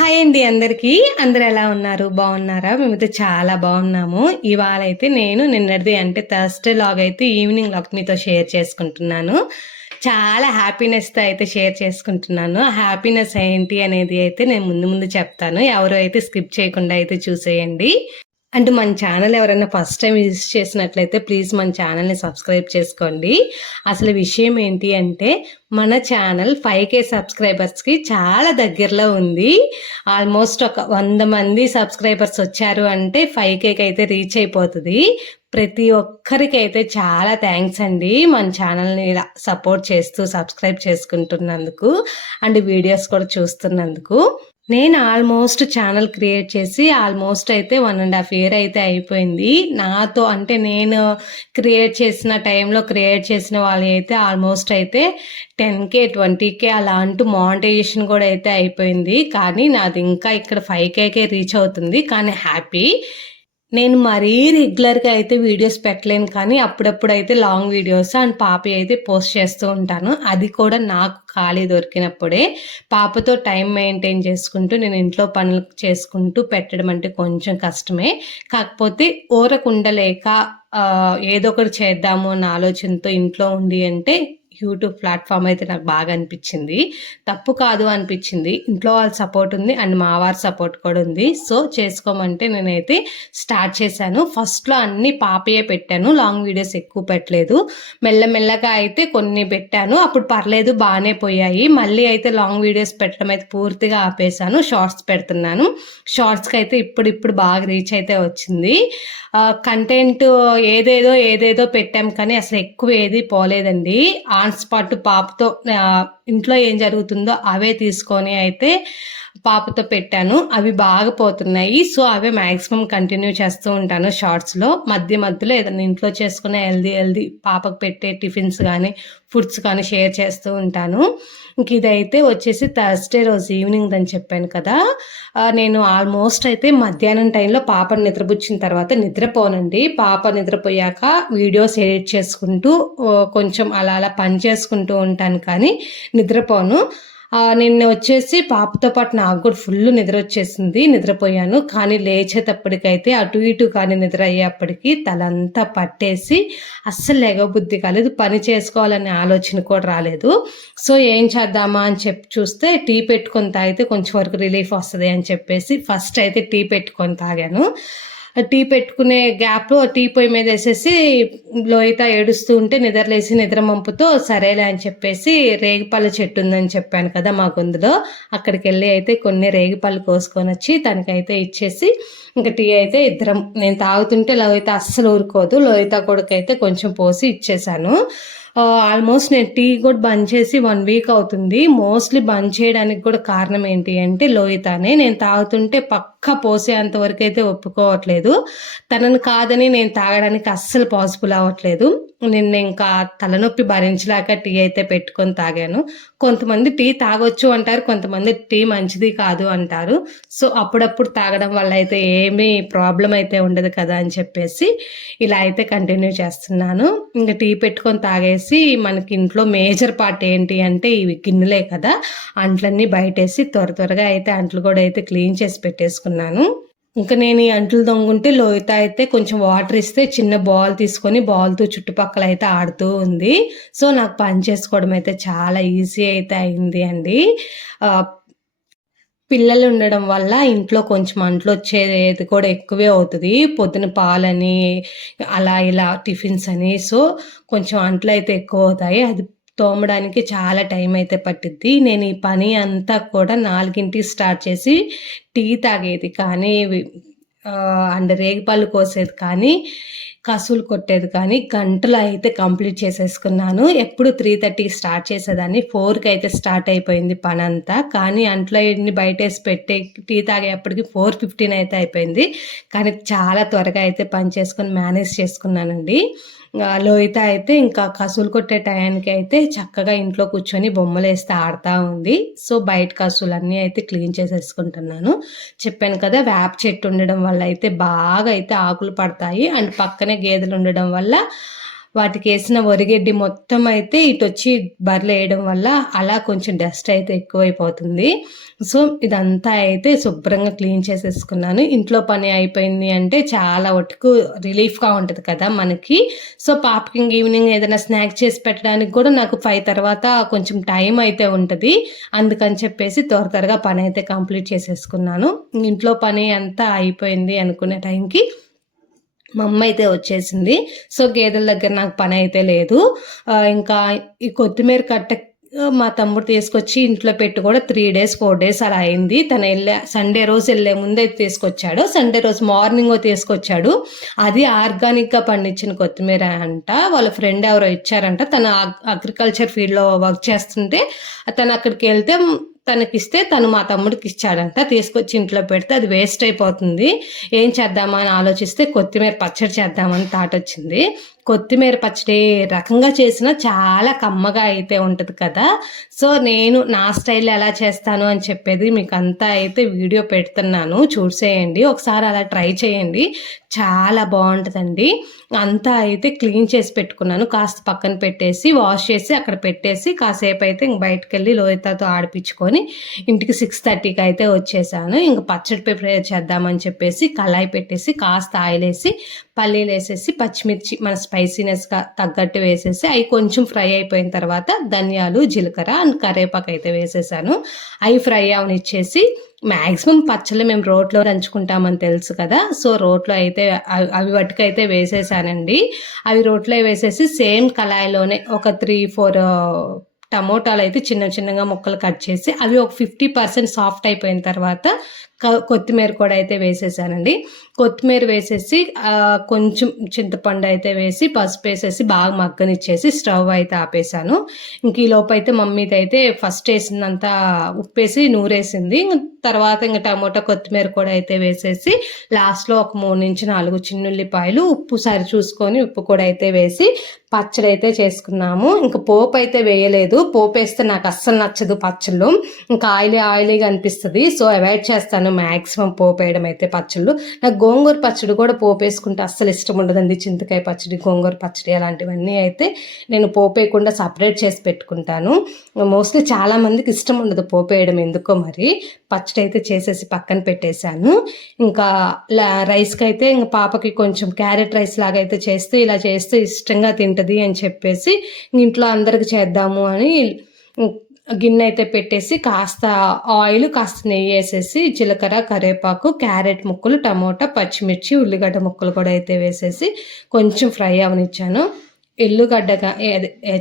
Hi అండి అందరికీ. అందరూ ఎలా ఉన్నారు? బాగున్నారా? మేమైతే చాలా బాగున్నాము. ఇవాళ అయితే నేను నిన్నటిది అంటే థర్స్‌డే లాగ్ అయితే ఈవినింగ్ లాగ్ మీతో షేర్ చేసుకుంటున్నాను. చాలా హ్యాపీనెస్‌తో అయితే షేర్ చేసుకుంటున్నాను. ఆ హ్యాపీనెస్ ఏంటి అనేది అయితే నేను ముందు ముందు చెప్తాను. ఎవరు అయితే స్కిప్ చేయకుండా అయితే చూసేయండి. అండ్ మన ఛానల్ ఎవరైనా ఫస్ట్ టైం విజిట్ చేసినట్లయితే ప్లీజ్ మన ఛానల్ని సబ్స్క్రైబ్ చేసుకోండి. అసలు విషయం ఏంటి అంటే మన ఛానల్ 5K సబ్స్క్రైబర్స్కి చాలా దగ్గరలో ఉంది. ఆల్మోస్ట్ ఒక 100 మంది సబ్స్క్రైబర్స్ వచ్చారు అంటే 5Kకి అయితే రీచ్ అయిపోతుంది. ప్రతి ఒక్కరికి అయితే చాలా థ్యాంక్స్ అండి మన ఛానల్ని ఇలా సపోర్ట్ చేస్తూ సబ్స్క్రైబ్ చేసుకుంటున్నందుకు అండ్ వీడియోస్ కూడా చూస్తున్నందుకు. నేను ఆల్మోస్ట్ ఛానల్ క్రియేట్ చేసి ఆల్మోస్ట్ అయితే 1.5 ఇయర్ అయితే అయిపోయింది. నాతో అంటే నేను క్రియేట్ చేసిన టైంలో క్రియేట్ చేసిన వాళ్ళు అయితే ఆల్మోస్ట్ అయితే 10K 20K అలా అంటూ మానిటైజేషన్ కూడా అయితే అయిపోయింది. కానీ నాది ఇంకా ఇక్కడ 5Kకే రీచ్ అవుతుంది. కానీ హ్యాపీ. నేను మరీ రెగ్యులర్గా అయితే వీడియోస్ పెట్టలేను కానీ అప్పుడప్పుడు అయితే లాంగ్ వీడియోస్ అండ్ పాపి అయితే పోస్ట్ చేస్తూ ఉంటాను. అది కూడా నాకు ఖాళీ దొరికినప్పుడే పాపతో టైం మెయింటైన్ చేసుకుంటూ నేను ఇంట్లో పనులు చేసుకుంటూ పెట్టడం అంటే కొంచెం కష్టమే. కాకపోతే ఊరకుండలేక ఏదో ఒకటి చేద్దాము అన్న ఆలోచనతో ఇంట్లో ఉండి అంటే యూట్యూబ్ ప్లాట్ఫామ్ అయితే నాకు బాగా అనిపించింది. తప్పు కాదు అనిపించింది. ఇంట్లో వాళ్ళ సపోర్ట్ ఉంది అండ్ మా వారి సపోర్ట్ కూడా ఉంది. సో చేసుకోమంటే నేనైతే స్టార్ట్ చేశాను. ఫస్ట్లో అన్ని పాపయే పెట్టాను. లాంగ్ వీడియోస్ ఎక్కువ పెట్టలేదు. మెల్లమెల్లగా అయితే కొన్ని పెట్టాను. అప్పుడు పర్లేదు బాగానే పోయాయి. మళ్ళీ అయితే లాంగ్ వీడియోస్ పెట్టడం అయితే పూర్తిగా ఆపేశాను. షార్ట్స్ పెడుతున్నాను. షార్ట్స్కి అయితే ఇప్పుడు బాగా రీచ్ అయితే వచ్చింది. కంటెంట్ ఏదేదో పెట్టాం కానీ అసలు ఎక్కువ ఏది పోలేదండి. ఆన్ స్పాట్ పాపతో ఇంట్లో ఏం జరుగుతుందో అవే తీసుకొని అయితే పాపతో పెట్టాను. అవి బాగా పోతున్నాయి. సో అవే మ్యాక్సిమం కంటిన్యూ చేస్తూ ఉంటాను షార్ట్స్లో. మధ్యలో ఏదైనా ఇంట్లో చేసుకునే హెల్దీ పాపకు పెట్టే టిఫిన్స్ కానీ ఫుడ్స్ కానీ షేర్ చేస్తూ ఉంటాను. ఇంక ఇదైతే వచ్చేసి థర్స్డే రోజు ఈవినింగ్ అని చెప్పాను కదా. నేను ఆల్మోస్ట్ అయితే మధ్యాహ్నం టైంలో పాపను నిద్రపుచ్చిన తర్వాత నిద్రపోనండి. పాప నిద్రపోయాక వీడియోస్ ఎడిట్ చేసుకుంటూ కొంచెం అలా పని చేసుకుంటూ ఉంటాను కానీ నిద్రపోను. నిన్న వచ్చేసి పాపతో పాటు నాకు కూడా ఫుల్ నిద్ర వచ్చేసింది. నిద్రపోయాను కానీ లేచేటప్పటికైతే అటు ఇటు కానీ నిద్ర అయ్యేప్పటికీ తలంతా పట్టేసి అస్సలు లేగబుద్ధి కాలేదు. పని చేసుకోవాలనే ఆలోచన కూడా రాలేదు. సో ఏం చేద్దామా అని చెప్పి చూస్తే టీ పెట్టుకొని తాగితే కొంచెం వరకు రిలీఫ్ వస్తుంది అని చెప్పేసి ఫస్ట్ అయితే టీ పెట్టుకొని తాగాను. టీ పెట్టుకునే గ్యాప్లో టీ పొయ్యి మీద వేసేసి లోహిత ఏడుస్తూ ఉంటే నిద్రలేసి నిద్ర మంపుతో సరేలే అని చెప్పేసి రేగిపళ్ళ చెట్టు ఉందని చెప్పాను కదా మా గొంతులో. అక్కడికి వెళ్ళి అయితే కొన్ని రేగిపళ్ళు కోసుకొని వచ్చి తనకైతే ఇచ్చేసి ఇంకా టీ అయితే ఇద్దరం నేను తాగుతుంటే లోహిత అస్సలు ఊరుకోదు. లోహిత కొడుకైతే కొంచెం పోసి ఇచ్చేసాను. ఆల్మోస్ట్ నేను టీ కూడా బంద్ చేసి 1 వీక్ అవుతుంది. మోస్ట్లీ బంద్ చేయడానికి కూడా కారణం ఏంటి అంటే లోహితానే. నేను తాగుతుంటే పక్కా పోసేంత వరకు అయితే ఒప్పుకోవట్లేదు. తనను కాదని నేను తాగడానికి అస్సలు పాసిబుల్ అవ్వట్లేదు. నిన్న ఇంకా తలనొప్పి భరించలేక టీ అయితే పెట్టుకొని తాగాను. కొంతమంది టీ తాగొచ్చు అంటారు, కొంతమంది టీ మంచిది కాదు అంటారు. సో అప్పుడప్పుడు తాగడం వల్ల అయితే ఏమీ ప్రాబ్లం అయితే ఉండదు కదా అని చెప్పేసి ఇలా అయితే కంటిన్యూ చేస్తున్నాను. ఇంకా టీ పెట్టుకొని తాగేసి మనకి ఇంట్లో మేజర్ పార్ట్ ఏంటి అంటే ఇవి గిన్నెలే కదా, అంట్లన్నీ బయటేసి త్వరగా అయితే అంట్లు కూడా అయితే క్లీన్ చేసి పెట్టేసుకున్నాను. ఇంకా నేను ఈ అంట్లు దొంగుంటే లోహిత అయితే కొంచెం వాటర్ ఇస్తే చిన్న బాల్ తీసుకొని బాల్తో చుట్టుపక్కల అయితే ఆడుతూ ఉంది. సో నాకు పని చేసుకోవడం అయితే చాలా ఈజీ అయితే అయింది అండి. పిల్లలు ఉండడం వల్ల ఇంట్లో కొంచెం అంట్లు వచ్చేది కూడా ఎక్కువే అవుతుంది. పొద్దున పాలని అలా ఇలా టిఫిన్స్ అని సో కొంచెం అంట్లు అయితే ఎక్కువ అవుతాయి. అది తోమడానికి చాలా టైం అయితే పట్టిద్ది. నేను ఈ పని అంతా కూడా 4కి స్టార్ట్ చేసి టీ తాగేది కానీ అండ్ రేగిపళ్ళు కోసేది కానీ కసులు కొట్టేది కానీ గంటలు అయితే కంప్లీట్ చేసేసుకున్నాను. ఎప్పుడు 3:30కి స్టార్ట్ చేసేదాన్ని, 4కి అయితే స్టార్ట్ అయిపోయింది పని అంతా. కానీ అంట్లో ఎన్ని బయటేసి పెట్టే టీ తాగేప్పటికి 4:15 అయితే అయిపోయింది. కానీ చాలా త్వరగా అయితే పని చేసుకొని మేనేజ్ చేసుకున్నానండి. లోహిత అయితే ఇంకా కసులు కొట్టే టయానికి అయితే చక్కగా ఇంట్లో కూర్చొని బొమ్మలు వేస్తే ఆడుతూ ఉంది. సో బయట కసులన్నీ అయితే క్లీన్ చేసేసుకుంటున్నాను. చెప్పాను కదా వేప చెట్టు ఉండడం వల్ల అయితే బాగా అయితే ఆకులు పడతాయి అండ్ పక్కనే గేదెలు ఉండడం వల్ల వాటికి వేసిన వరిగడ్డి మొత్తం అయితే ఇటు వచ్చి బర్రెలు వేయడం వల్ల అలా కొంచెం డస్ట్ అయితే ఎక్కువైపోతుంది. సో ఇదంతా అయితే శుభ్రంగా క్లీన్ చేసేసుకున్నాను. ఇంట్లో పని అయిపోయింది అంటే చాలా వరకు రిలీఫ్గా ఉంటుంది కదా మనకి. సో పాపకి ఈవినింగ్ ఏదైనా స్నాక్ చేసి పెట్టడానికి కూడా నాకు 5 తర్వాత కొంచెం టైం అయితే ఉంటుంది. అందుకని చెప్పేసి త్వరగా పని అయితే కంప్లీట్ చేసేసుకున్నాను. ఇంట్లో పని అంతా అయిపోయింది అనుకునే టైంకి మా అమ్మ అయితే వచ్చేసింది. సో గేదెల దగ్గర నాకు పని అయితే లేదు. ఇంకా ఈ కొత్తిమీర కట్ట మా తమ్ముడు తీసుకొచ్చి ఇంట్లో పెట్టి కూడా 3 days 4 days అలా అయింది. తను సండే రోజు వెళ్ళే ముందే తీసుకొచ్చాడు. సండే రోజు మార్నింగ్ తీసుకొచ్చాడు. అది ఆర్గానిక్గా పండించిన కొత్తిమీర అంట. వాళ్ళ ఫ్రెండ్ ఎవరో ఇచ్చారంట. తను అగ్రికల్చర్ ఫీల్డ్లో వర్క్ చేస్తుంటే తను అక్కడికి వెళ్తే తనకిస్తే తను మా తమ్ముడికి ఇచ్చాడంట. తీసుకొచ్చి ఇంట్లో పెడితే అది వేస్ట్ అయిపోతుంది, ఏం చేద్దామా అని ఆలోచిస్తే కొత్తిమీర పచ్చడి చేద్దామని థాట్ వచ్చింది. కొత్తిమీర పచ్చడి రకంగా చేసినా చాలా కమ్మగా అయితే ఉంటుంది కదా. సో నేను నా స్టైల్లో ఎలా చేస్తాను అని చెప్పేది మీకు అంతా అయితే వీడియో పెడుతున్నాను, చూసేయండి. ఒకసారి అలా ట్రై చేయండి, చాలా బాగుంటుందండి. అంతా అయితే క్లీన్ చేసి పెట్టుకున్నాను. కాస్త పక్కన పెట్టేసి వాష్ చేసి అక్కడ పెట్టేసి కాసేపు అయితే ఇంక బయటకు వెళ్ళి లోహితతో ఆడిపించుకొని ఇంటికి 6:30కి అయితే వచ్చేసాను. ఇంక పచ్చడి ప్రిపేర్ చేద్దామని చెప్పేసి కళాయి పెట్టేసి కాస్త ఆయిల్ వేసి పల్లీలు వేసేసి పచ్చిమిర్చి మన స్పైసీనెస్గా తగ్గట్టు వేసేసి అవి కొంచెం ఫ్రై అయిపోయిన తర్వాత ధనియాలు జీలకర్ర అండ్ కరివేపాకు అయితే వేసేసాను. అవి ఫ్రై అవనిచ్చేసి మ్యాక్సిమం పచ్చళ్ళు మేము రోట్లో దంచుకుంటామని తెలుసు కదా. సో రోట్లో అయితే అవి వట్టుకైతే వేసేసానండి. అవి రోట్లో వేసేసి సేమ్ కళాయిలోనే ఒక 3-4 టమోటాలు అయితే చిన్నగా ముక్కలు కట్ చేసి అవి ఒక 50% సాఫ్ట్ అయిపోయిన తర్వాత కొత్తిమీర కూడా అయితే వేసేసానండి. కొత్తిమీర వేసేసి కొంచెం చింతపండు అయితే వేసి పసుపు వేసేసి బాగా మగ్గనిచ్చేసి స్టవ్ అయితే ఆపేసాను. ఇంక ఈ లోపు అయితే మమ్మీది అయితే ఫస్ట్ వేసిందంతా ఉప్పేసి నూరేసింది. తర్వాత ఇంకా టమోటా కొత్తిమీర కూడా అయితే వేసేసి లాస్ట్లో ఒక 3-4 చిన్నుల్లిపాయలు ఉప్పు సరి చూసుకొని ఉప్పు కూడా అయితే వేసి పచ్చడి అయితే చేసుకున్నాము. ఇంకా పోపు అయితే వేయలేదు. పోపు వేస్తే నాకు అస్సలు నచ్చదు పచ్చళ్ళు, ఇంకా ఆయిలీగా అనిపిస్తుంది. సో అవాయిడ్ చేస్తాను మ్యాక్సిమం పోపు వేయడం అయితే పచ్చళ్ళు. నాకు గోంగూర పచ్చడి కూడా పోపు వేసుకుంటే అస్సలు ఇష్టం ఉండదండి. చింతకాయ పచ్చడి, గోంగూర పచ్చడి అలాంటివన్నీ అయితే నేను పోపు వేయకుండా సపరేట్ చేసి పెట్టుకుంటాను. మోస్ట్లీ చాలామందికి ఇష్టం ఉండదు పోపు వేయడం, ఎందుకో మరి. పచ్చడి అయితే చేసేసి పక్కన పెట్టేశాను. ఇంకా రైస్కి అయితే ఇంకా పాపకి కొంచెం క్యారెట్ రైస్ లాగా అయితే చేస్తే ఇలా చేస్తే ఇష్టంగా తింటుంది అని చెప్పేసి ఇంట్లో అందరికి చేద్దాము అని గిన్నె అయితే పెట్టేసి కాస్త ఆయిల్ కాస్త నెయ్యి వేసేసి జీలకర్ర కరివేపాకు క్యారెట్ ముక్కలు టమోటా పచ్చిమిర్చి ఉల్లిగడ్డ ముక్కలు కూడా అయితే వేసేసి కొంచెం ఫ్రై అవనిచ్చాను. ఎల్లుగడ్డ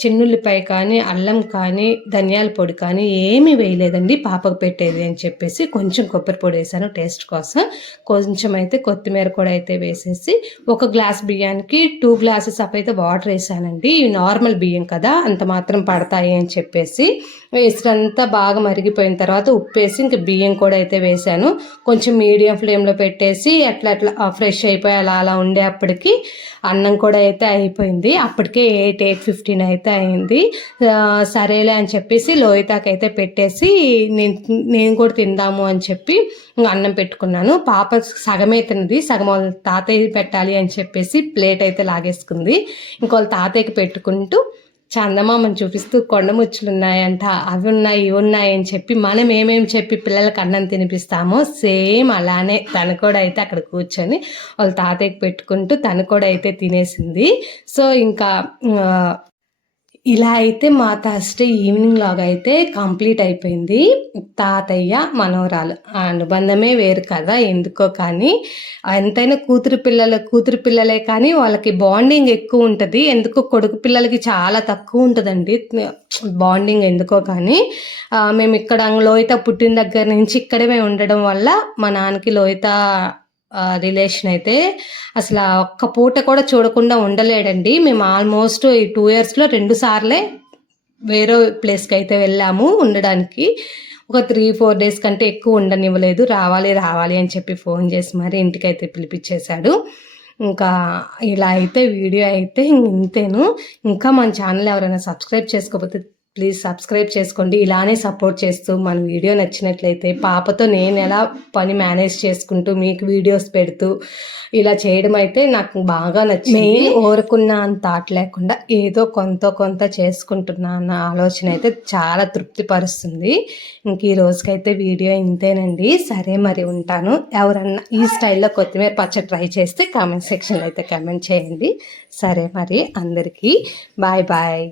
చిన్నుల్లిపాయ కానీ అల్లం కానీ ధనియాల పొడి కానీ ఏమీ వేయలేదండి పాపకు పెట్టేది అని చెప్పేసి. కొంచెం కొబ్బరి పొడి వేసాను టేస్ట్ కోసం. కొంచెం అయితే కొత్తిమీర కూడా అయితే వేసేసి 1 గ్లాస్ బియ్యానికి 2 glasses అయితే వాటర్ వేసానండి. ఇవి నార్మల్ బియ్యం కదా, అంత మాత్రం పడతాయి అని చెప్పేసి వేసినంతా బాగా మరిగిపోయిన తర్వాత ఉప్పు వేసి ఇంక బియ్యం కూడా అయితే వేసాను. కొంచెం మీడియం ఫ్లేమ్లో పెట్టేసి అట్లా ఫ్రెష్ అయిపోయి అలా ఉండేప్పటికి అన్నం కూడా అయితే అయిపోయింది. అప్పటికే 8:15 అయితే అయింది. సరేలే అని చెప్పేసి లోహితాకి అయితే పెట్టేసి నేను కూడా తిందాము అని చెప్పి అన్నం పెట్టుకున్నాను. పాప సగమే తిన్నది, సగం వాళ్ళ తాతయ్య పెట్టాలి అని చెప్పేసి ప్లేట్ అయితే లాగేసుకుంది. ఇంకోళ్ళ తాతయ్యకి పెట్టుకుంటూ చందమామని చూపిస్తూ కొండముచ్చులు ఉన్నాయంట, అవి ఉన్నాయి ఇవి ఉన్నాయి అని చెప్పి మనం ఏమేమి చెప్పి పిల్లలకి అన్నం తినిపిస్తామో సేమ్ అలానే తను కూడా అయితే అక్కడ కూర్చొని వాళ్ళ తాతయ్యకి పెట్టుకుంటూ తను కూడా అయితే తినేసింది. సో ఇంకా ఇలా అయితే మా థర్స్డే ఈవినింగ్ లాగా అయితే కంప్లీట్ అయిపోయింది. తాతయ్య మనవరాలు ఆ అనుబంధమే వేరు కదా, ఎందుకో కానీ ఎంతైనా కూతురు పిల్లలే కానీ వాళ్ళకి బాండింగ్ ఎక్కువ ఉంటుంది. ఎందుకో కొడుకు పిల్లలకి చాలా తక్కువ ఉంటుందండి బాండింగ్, ఎందుకో కానీ. మేము ఇక్కడ లోహిత పుట్టిన దగ్గర నుంచి ఇక్కడే ఉండడం వల్ల మా నాన్నకి లోహిత రిలేషన్ అయితే అసలు ఒక్క పూట కూడా చూడకుండా ఉండలేడండి. మేము ఆల్మోస్ట్ ఈ 2 yearsలో 2 సార్లే వేరే ప్లేస్కి అయితే వెళ్ళాము ఉండడానికి. ఒక 3-4 days కంటే ఎక్కువ ఉండనివ్వలేదు. రావాలి అని చెప్పి ఫోన్ చేసి మరి ఇంటికైతే పిలిపించేశాడు. ఇంకా ఇలా అయితే వీడియో అయితే ఇంతేను. ఇంకా మన ఛానల్ ఎవరైనా సబ్స్క్రైబ్ చేసుకోకపోతే ప్లీజ్ సబ్స్క్రైబ్ చేసుకోండి. ఇలానే సపోర్ట్ చేస్తూ మన వీడియో నచ్చినట్లయితే పాపతో నేను ఎలా పని మేనేజ్ చేసుకుంటూ మీకు వీడియోస్ పెడుతూ ఇలా చేయడం అయితే నాకు బాగా నచ్చింది. మెయిన్ ఓరుకున్న అంత ఆట లేకుండా ఏదో కొంత చేసుకుంటున్నా అన్న ఆలోచన అయితే చాలా తృప్తిపరుస్తుంది. ఇంక ఈ రోజుకైతే వీడియో ఇంతేనండి. సరే మరి ఉంటాను. ఎవరన్నా ఈ స్టైల్లో కొత్తిమీర పచ్చడి ట్రై చేస్తే కామెంట్ సెక్షన్లో అయితే కామెంట్ చేయండి. సరే మరి అందరికీ బాయ్ బాయ్.